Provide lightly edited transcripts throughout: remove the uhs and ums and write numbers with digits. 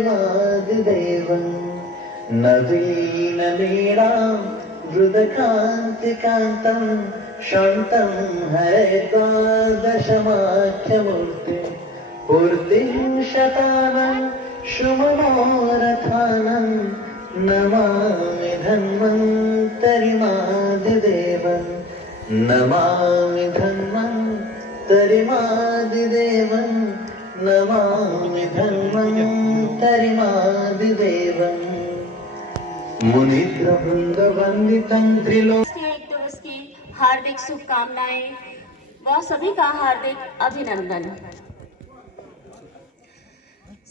तरिमादिदेवं नवीनलीलां हृदकान्तिकान्तं शान्तं हयद्वादशमाख्यमूर्ते पूर्तिं शतानां शुभमनोरथानां नमामि धन्वन्तरिमादिदेवं नमामि धन्वन्तरिमादिदेवं नमामि धन्वन्तरिमादिदेवं मुनित्रवृन्दवन्दितं त्रिलोक एक दिवस की हार्दिक शुभकामनाएं व सभी का हार्दिक अभिनंदन।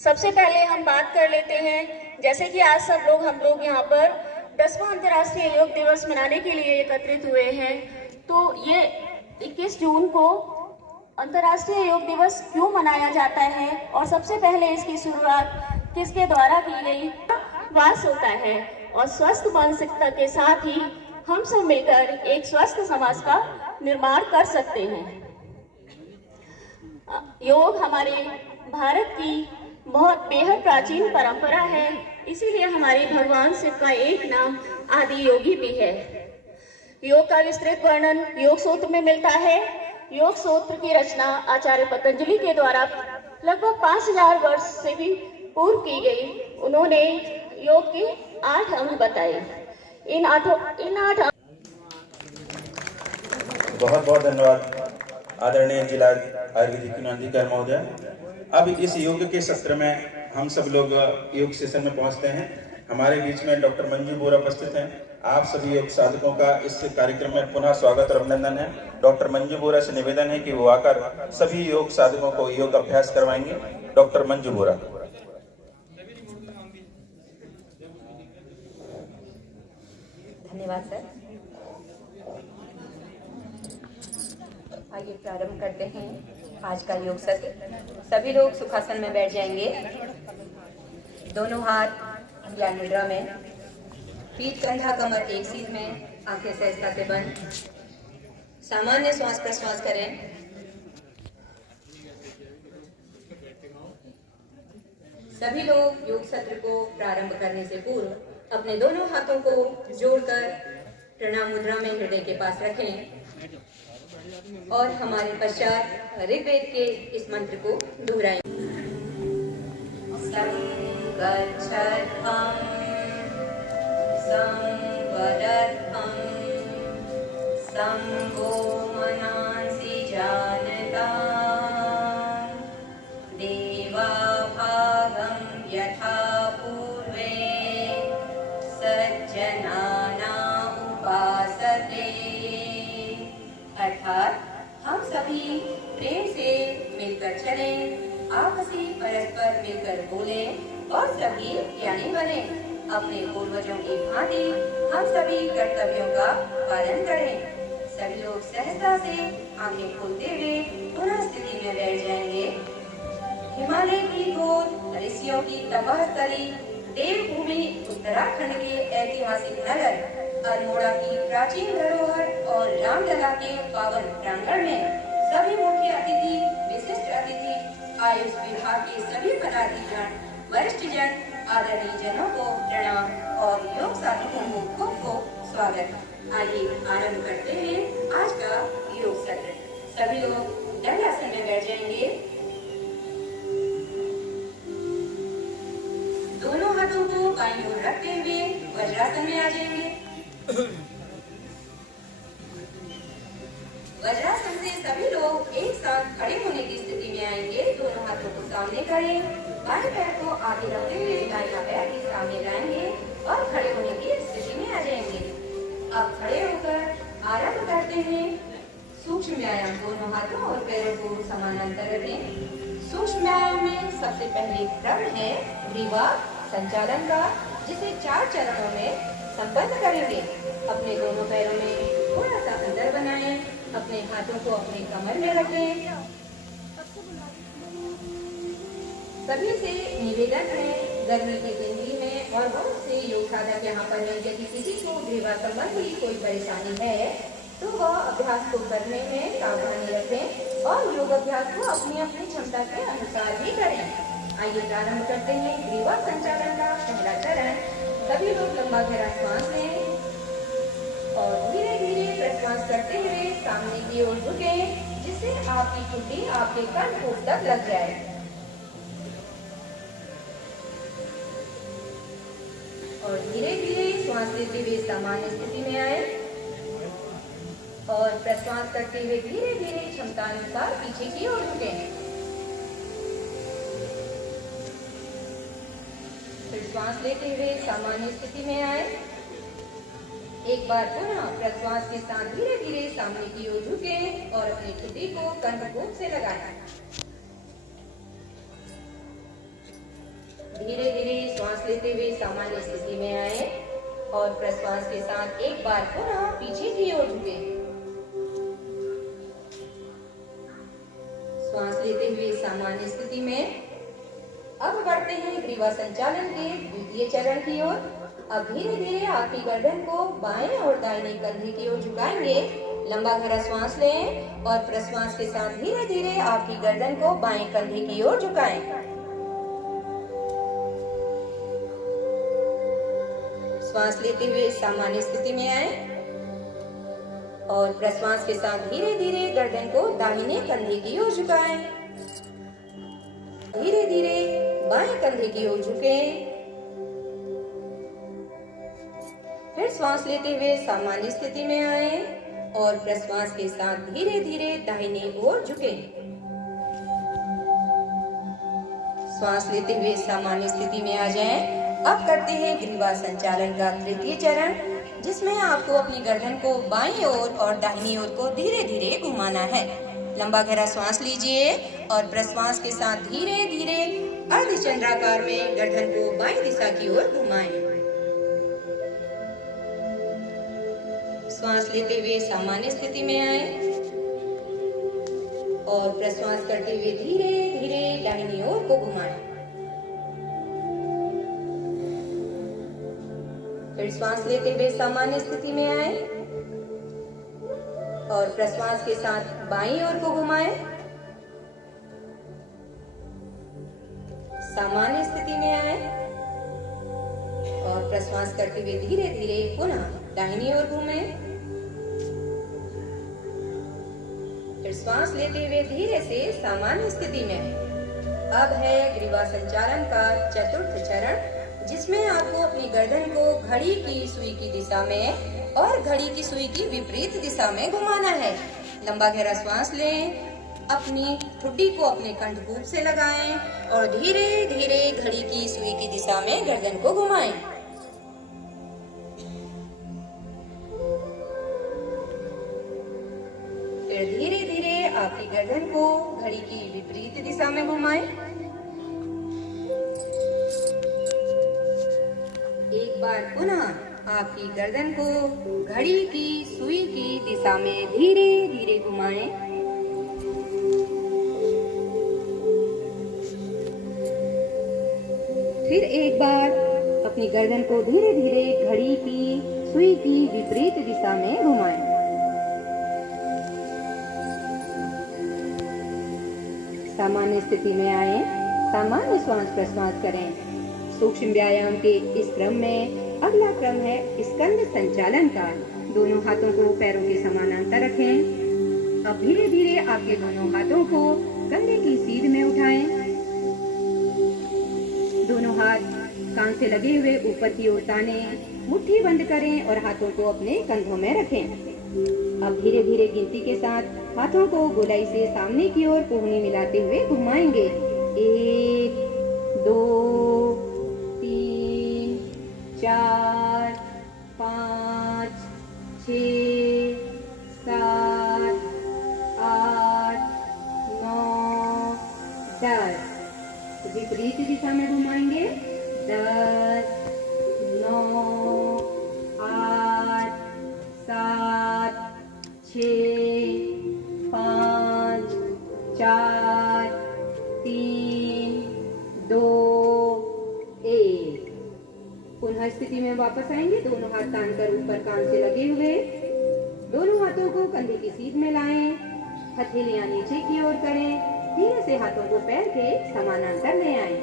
सबसे पहले हम बात कर लेते हैं, जैसे कि आज सब लोग हम लोग यहाँ पर 10वां अंतर्राष्ट्रीय योग दिवस मनाने के लिए एकत्रित हुए हैं। तो ये 21 जून को अंतर्राष्ट्रीय योग दिवस क्यों मनाया जाता है और सबसे पहले इसकी शुरुआत किसके द्वारा की गई? वास होता है और स्वस्थ मानसिकता के साथ ही हम सब मिलकर एक स्वस्थ समाज का निर्माण कर सकते हैं। योग हमारे भारत की बहुत बेहद प्राचीन परंपरा है, इसीलिए हमारे भगवान शिव का एक नाम आदि योगी भी है। योग का विस्तृत वर्णन योग सूत्र में मिलता है। योग सूत्र की रचना आचार्य पतंजलि के द्वारा लगभग 5000 वर्ष से भी पूर्व की गई। उन्होंने योग के 8 अंग बताए। इन आठ बहुत बहुत धन्यवाद आदरणीय जिला आयुर्वेदिक अधिकारी महोदय। अब इस योग के सत्र में हम सब लोग योग सेशन में पहुंचते हैं। हमारे बीच में डॉक्टर मंजू बोरा उपस्थित हैं। आप सभी योग साधकों का इस कार्यक्रम में पुनः स्वागत और अभिनंदन है। डॉक्टर मंजू बोरा से निवेदन है कि वो आकर सभी योग साधकों को योग अभ्यास करवाएंगे। डॉक्टर मंजू बोरा। धन्यवाद सर। आइए प्रारंभ करते हैं आज का योग सत्र। सभी लोग सुखासन में बैठ जाएंगे। दोनों हाथ ज्ञान मुद्रा में, पीठ कंधा कमर एक सीध में, आंखें सहजता से बंद। सामान्य श्वास प्रश्वास करें। सभी लोग योग सत्र को प्रारंभ करने से पूर्व अपने दोनों हाथों को जोड़कर प्रणाम मुद्रा में हृदय के पास रखें और हमारे पश्चात ऋग्वेद के इस मंत्र को दोहराएं। संगच्छध्वं संवदध्वं संगो मनांसि जानतां देवाभागं यथा पूर्वे सज्जनाना उपासते। अर्थात हम सभी प्रेम से मिलकर चलें, आपसी परस्पर मिलकर बोलें और सभी ज्ञानी बने। अपने पूर्वजों की भांति हम सभी कर्तव्यों का पालन करें। सभी लोग सहजता से आंखें खोलते हुए पुनः स्थिति में बैठ जाएंगे। हिमालय की गोद, ऋषियों की तपस्थली, देवभूमि उत्तराखंड के ऐतिहासिक नगर अल्मोड़ा की प्राचीन धरोहर और रामलला के पावन प्रांगण में सभी मुख्य अतिथि, विशिष्ट अतिथि, आयुष विभाग के सभी पदाधिकारी, वरिष्ठ जन, आदरणीय जनों को प्रणाम और योग साधकों को खूब खूब स्वागत। आइए आरंभ करते हैं आज का योग सत्र। सभी लोग दंडासन में बैठ जाएंगे। दोनों हाथों को बाईं ओर रखते हुए वज्रासन में आ जाएंगे। वज्रासन से सभी लोग एक साथ खड़े होने की स्थिति में आएंगे। दोनों हाथों को सामने करें, बाएं पैर को आगे रखते हुए दाहिना पैर भी सामने लाएंगे और खड़े होने की स्थिति में आ जाएंगे। अब खड़े होकर आरंभ करते हैं सूक्ष्म व्यायाम। दोनों हाथों और पैरों को समानांतर रखें। सूक्ष्म व्यायाम में सबसे पहले क्रम है ग्रीवा संचालन का, जिसे 4 चरणों में संपन्न करेंगे। अपने दोनों पैरों में थोड़ा सा अंदर बनाएं, अपने हाथों को अपने कमर में रखें। सभी से निवेदन है, गर्मी की जिंदगी में और बहुत से योग साधक यहाँ पर है, यदि किसी को ग्रीवा संबंधी कोई परेशानी है तो वह अभ्यास को करने में सावधानी रखें और योग अभ्यास को अपनी अपनी क्षमता के अनुसार ही करें। आइए प्रारंभ करते हैं ग्रीवा संचालन का पहला चरण। सभी लोग लंबा गहरा श्वास लें और धीरे धीरे प्रश्वास करते हुए सामने की ओर झुकें, जिससे आपकी ठुड्डी आपके कंठ तक लग जाए। और धीरे धीरे श्वास लेते हुए सामान्य स्थिति में आए और प्रश्वास करते हुए धीरे धीरे क्षमता अनुसार पीछे की ओर झुकें। फिर श्वास लेते हुए सामान्य स्थिति में आए। एक बार पुनः प्रश्वास के साथ धीरे धीरे सामने की ओर झुकें और अपनी ठुड्डी को कंठकूप से लगाएं। धीरे धीरे श्वास लेते हुए सामान्य स्थिति में आए और प्रश्वास के साथ एक बार पुनः पीछे की ओर झुकें। श्वास लेते हुए सामान्य स्थिति में अब बढ़ते हैं ग्रीवा संचालन के द्वितीय चरण की ओर। अब धीरे धीरे आपकी गर्दन को बाएं और दाहिने कंधे की ओर झुकाएंगे। लंबा गहरा श्वास लें और प्रश्वास के साथ धीरे धीरे आपकी गर्दन को बाएं कंधे की ओर झुकाएं। श्वास लेते हुए सामान्य स्थिति में आए और प्रश्वास के साथ धीरे धीरे गर्दन को दाहिने कंधे की ओर झुकाएं। धीरे धीरे बाएं कंधे की ओर झुकें। फिर श्वास लेते हुए सामान्य स्थिति में आए और प्रश्वास के साथ धीरे धीरे दाहिने ओर झुकें। श्वास लेते हुए सामान्य स्थिति में आ जाएं। अब करते हैं ग्रीवा संचालन का तृतीय चरण, जिसमें आपको अपनी गर्दन को बाईं ओर और दाहिनी ओर को धीरे धीरे घुमाना है। लंबा गहरा श्वास लीजिए और प्रश्वास के साथ धीरे धीरे अर्धचंद्राकार में गर्दन को बाईं दिशा की ओर घुमाएं। श्वास लेते हुए सामान्य स्थिति में आए और प्रश्वास करते हुए धीरे धीरे दाहिनी ओर को घुमाएं। फिर श्वास लेते हुए सामान्य स्थिति में आए और प्रश्वास के साथ बाईं ओर को घुमाएं। सामान्य स्थिति में आए और प्रश्वास करते हुए धीरे धीरे पुनः दाहिनी ओर घूमें। फिर श्वास लेते हुए धीरे से सामान्य स्थिति में आए। अब है ग्रीवा संचालन का चतुर्थ चरण, जिसमें आपको अपनी गर्दन को घड़ी की सुई की दिशा में और घड़ी की सुई की विपरीत दिशा में घुमाना है। लंबा गहरा श्वास लें, अपनी ठुड्डी को अपने कंठकूप से लगाएं और धीरे धीरे घड़ी की सुई की दिशा में गर्दन को घुमाएं। फिर धीरे धीरे आपकी गर्दन को घड़ी की विपरीत दिशा में घुमाएं। एक बार पुनः आपकी गर्दन को घड़ी की सुई की दिशा में धीरे धीरे घुमाएं। फिर एक बार अपनी गर्दन को धीरे धीरे घड़ी की सुई की विपरीत दिशा में घुमाएं। सामान्य स्थिति में आए, सामान्य श्वास प्रश्वास करें। सूक्ष्म व्यायाम के इस क्रम में अगला क्रम है स्कंद संचालन का। दोनों हाथों को पैरों के समानांतर रखें। अब धीरे धीरे आपके दोनों हाथों को कंधे की सीध में उठाएं। दोनों हाथ कान से लगे हुए ऊपर की ओर ताने, मुट्ठी बंद करें और हाथों को अपने कंधों में रखें। अब धीरे धीरे गिनती के साथ हाथों को गोलाई से सामने की ओर कोहनी मिलाते हुए घुमाएंगे। 1, 2, 3, 4, 5, 6, 7, 8, 9, 10। विपरीत दिशा में घुमाएंगे। 10, 9, 8, 7, 6, 5, 4, 3, 2, 1। पुनः स्थिति में वापस आएंगे। दोनों हाथ तान कर ऊपर कान से लगे हुए, दोनों हाथों को कंधे की सीध में लाएं। हथेलियां नीचे की ओर करें। धीरे से हाथों को पैर के समानांतर ले आएं।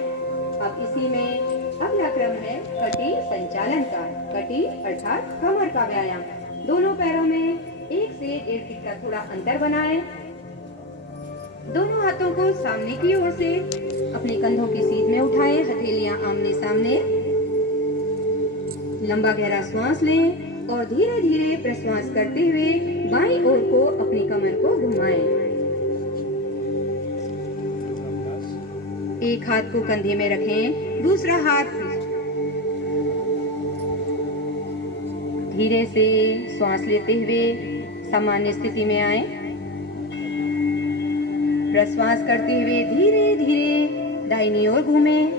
अब इसी में अगला क्रम है कटी संचालन का। कटी अर्थात कमर का व्यायाम। दोनों पैरों में 1 से 1.5 फीट का थोड़ा अंतर बनाएं। दोनों हाथों को सामने की ओर से अपने कंधों की सीध में उठाएं, हथेलियां आमने सामने। लंबा गहरा श्वास लें और धीरे धीरे प्रश्वास करते हुए बाईं ओर को अपनी कमर को घुमाएं। एक हाथ को कंधे में रखें, दूसरा हाथ धीरे से श्वास लेते हुए सामान्य स्थिति में आए। प्रश्वास करते हुए धीरे धीरे दाहिनी ओर घूमें।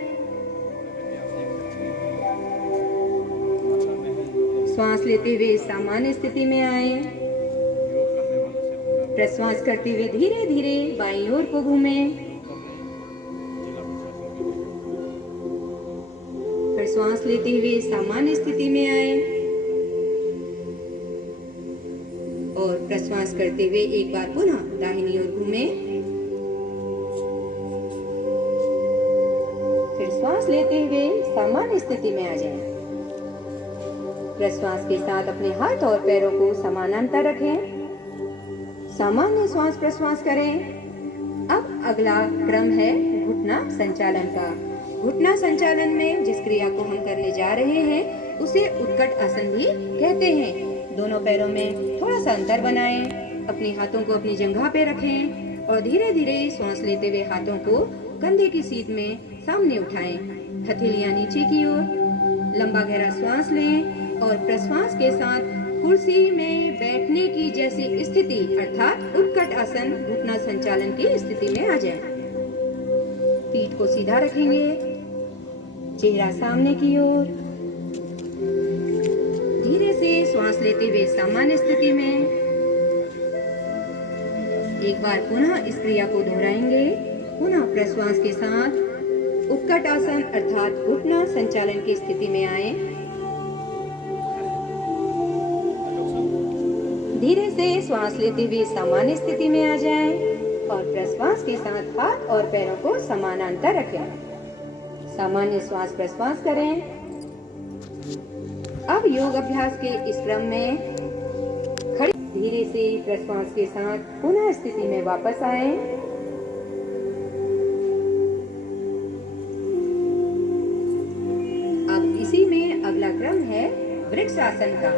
श्वास लेते हुए सामान्य स्थिति में आए। प्रश्वास करते हुए धीरे धीरे बाईं ओर को घूमें। श्वास लेते हुए सामान्य स्थिति में आए और प्रश्वास करते हुए एक बार पुनः दाहिनी ओर घूमें। फिर श्वास लेते हुए सामान्य स्थिति में आ जाएं। प्रश्वास के साथ अपने हाथ और पैरों को समानांतर रखें। सामान्य श्वास प्रश्वास करें। अब अगला क्रम है घुटना संचालन का। घुटना संचालन में जिस क्रिया को हम करने जा रहे हैं उसे उत्कट आसन भी कहते हैं। दोनों पैरों में थोड़ा सा अंतर बनाएं, अपने हाथों को अपनी जंघा पे रखें और धीरे धीरे श्वास लेते हुए हाथों को कंधे की सीध में सामने उठाएं। हथेलियां नीचे की ओर। लंबा गहरा श्वास लें और प्रश्वास के साथ कुर्सी में बैठने की जैसी स्थिति अर्थात उत्कट आसन घुटना संचालन की स्थिति में आ जाए। पीठ को सीधा रखेंगे, चेहरा सामने की ओर। धीरे से श्वास लेते हुए सामान्य स्थिति में एक बार पुनः इस क्रिया को दोहराएंगे। पुनः प्रश्वास के साथ उत्कट आसन अर्थात घुटना संचालन की स्थिति में आए। धीरे से श्वास लेते हुए सामान्य स्थिति में आ जाएं और प्रश्वास के साथ हाथ और पैरों को समानांतर रखें। सामान्य श्वास प्रश्वास करें। अब योग अभ्यास के इस क्रम में खड़े धीरे से प्रश्वास के साथ पुनः स्थिति में वापस आए। अब इसी में अगला क्रम है वृक्ष आसन का।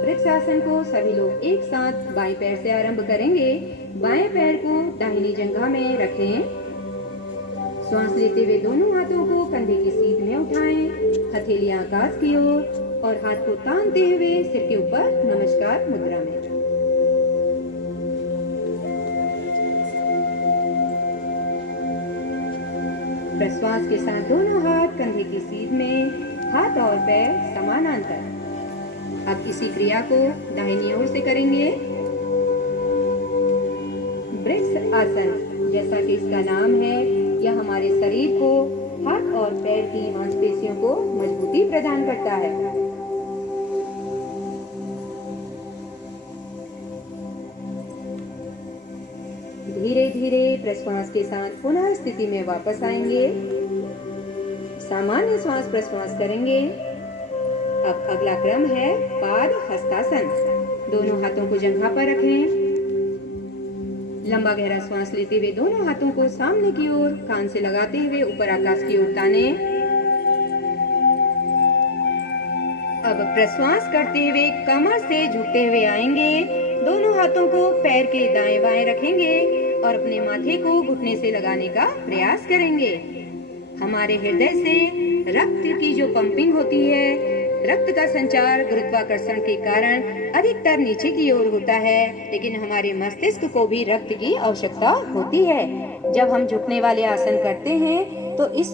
वृक्ष आसन को सभी लोग एक साथ बाएं पैर से आरंभ करेंगे। बाएं पैर को दाहिनी जंघा में रखें। श्वास लेते हुए दोनों हाथों को कंधे की सीध में उठाएं। हथेलियां आकाश की ओर और हाथ को तानते हुए सिर के ऊपर नमस्कार मुद्रा में। प्रश्वास के साथ दोनों हाथ कंधे की सीध में, हाथ और पैर समानांतर। अब इसी क्रिया को दाहिनी ओर से करेंगे। वृक्ष आसन जैसा कि इसका नाम है, यह हमारे शरीर को, हाथ और पैर की मांसपेशियों को मजबूती प्रदान करता है। धीरे धीरे प्रश्वास के साथ पुनः स्थिति में वापस आएंगे। सामान्य श्वास प्रश्वास करेंगे। अब अगला क्रम है पाद हस्तासन। दोनों हाथों को जंघा पर रखें। लंबा गहरा श्वास लेते हुए दोनों हाथों को सामने की ओर कान से लगाते हुए ऊपर आकाश की ओर ताने। अब प्रश्वास करते हुए कमर से झुकते हुए आएंगे। दोनों हाथों को पैर के दाएं बाएं रखेंगे और अपने माथे को घुटने से लगाने का प्रयास करेंगे। हमारे हृदय से रक्त की जो पंपिंग होती है, रक्त का संचार गुरुत्वाकर्षण के कारण अधिकतर नीचे की ओर होता है, लेकिन हमारे मस्तिष्क को भी रक्त की आवश्यकता होती है। जब हम झुकने वाले आसन करते हैं तो इस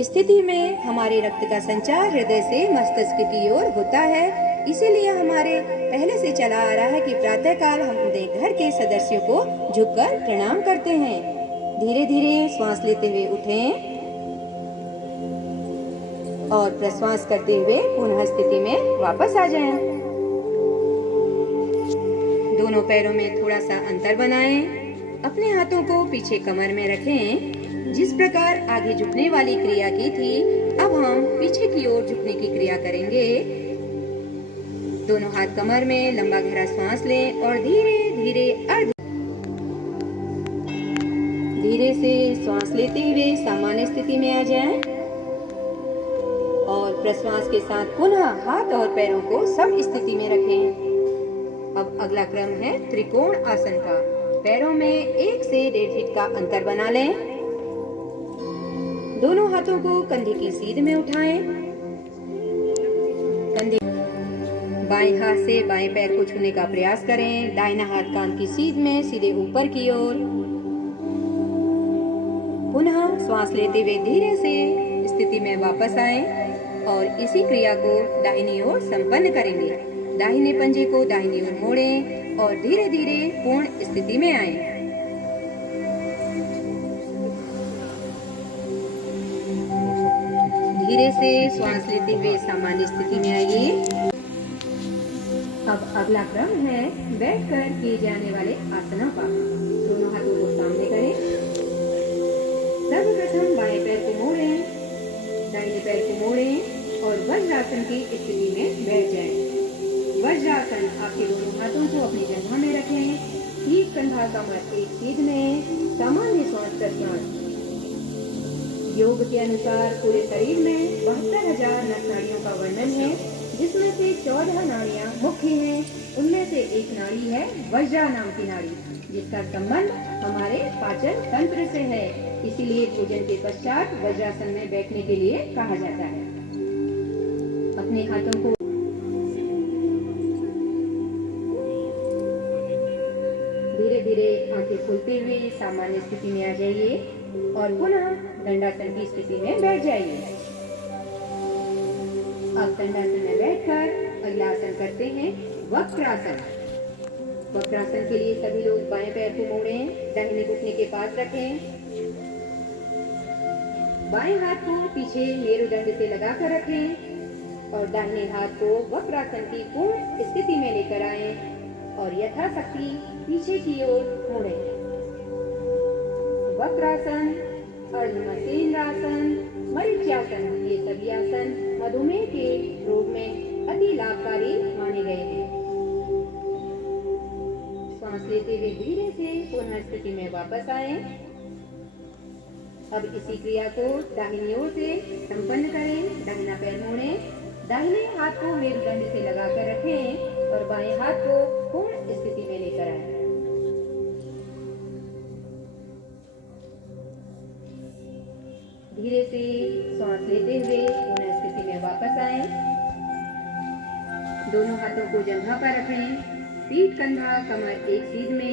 स्थिति में हमारे रक्त का संचार हृदय से मस्तिष्क की ओर होता है। इसीलिए हमारे पहले से चला आ रहा है कि प्रातःकाल हम अपने घर के सदस्यों को झुककर प्रणाम करते हैं। धीरे धीरे श्वास लेते हुए उठें और प्रश्वास करते हुए पुनः स्थिति में वापस आ जाएं। दोनों पैरों में थोड़ा सा अंतर बनाएं। अपने हाथों को पीछे कमर में रखें। जिस प्रकार आगे झुकने वाली क्रिया की थी, अब हम पीछे की ओर झुकने की क्रिया करेंगे। दोनों हाथ कमर में लंबा गहरा श्वास लें और धीरे धीरे से श्वास लेते हुए सामान्य स्थिति में आ जाएं और प्रश्वास के साथ पुनः हाथ और पैरों को सम स्थिति में रखें। अब अगला क्रम है त्रिकोण आसन का। पैरों में 1 से 1.5 फीट का अंतर बना लें। दोनों हाथों को कंधे की सीध में उठाएं। कंधे बाएं हाथ से बाएं पैर को छूने का प्रयास करें। दाहिना हाथ कान की सीध में सीधे ऊपर की ओर। पुनः श्वास लेते हुए धीरे से स्थिति में वापस आएं और इसी क्रिया को दाहिनी ओर संपन्न करेंगे। दाहिने पंजे को दाहिनी ओर मोड़ें और धीरे धीरे पूर्ण स्थिति में आएं। धीरे से श्वास लेते हुए सामान्य स्थिति में आइए। अब अगला क्रम है बैठकर किए जाने वाले आसनों का। दोनों हाथों को सामने करें। सर्वप्रथम बाएं पैर को मोड़ें, दाहिने पैर को मोड़ें और वज्रासन की स्थिति में बैठ जाएं। वज्रासन आपके दोनों हाथों को अपनी जगह में रखें। ठीक कंधा कमर एक सीध में, सामान्य श्वास प्रश्वास। योग के अनुसार पूरे शरीर में 72,000 नस नाड़ियों का वर्णन है, जिसमें से 14 नाड़ियां मुख्य हैं। उनमें से एक नाड़ी है वज्रा नाम की नाड़ी, जिसका संबंध हमारे पाचन तंत्र से है। इसीलिए भोजन के पश्चात वज्रासन में बैठने के लिए कहा जाता है। अपने हाथों को धीरे धीरे आंखें खोलते हुए सामान्य स्थिति में आ जाइए और पुनः दंडासन की स्थिति में बैठ जाइए। अब दंडासन में बैठकर अगला आसन करते हैं वक्रासन। वक्रासन के लिए सभी लोग बाएं पैर को मोड़ें, दाहिने घुटने के पास रखें। बाएं हाथ को पीछे मेरुदंड से लगाकर रखें और दाहिने हाथ को वक्रासन की पूर्ण स्थिति में लेकर आएं और यथाशक्ति पीछे की ओर मोड़ें। वक्रासन, अर्धमसेन्द्रासन, मरीच्यासन, ये सभी आसन मधुमेह के रोग में अति लाभकारी माने गए हैं। सांस लेते हुए धीरे से पुनः स्थिति में वापस आएं। अब इसी क्रिया को दाहिनी ओर से संपन्न करें। दाहिना पैर मोड़ें, दाहिने हाथ को मेरुदंड से लगाकर रखें और बाएं हाथ को पूर्ण स्थिति में लेकर आएं। धीरे से सांस लेते हुए पुनः स्थिति में वापस आएं। दोनों हाथों को जगह पर रखें। पीठ कंधा कमर एक सीध में।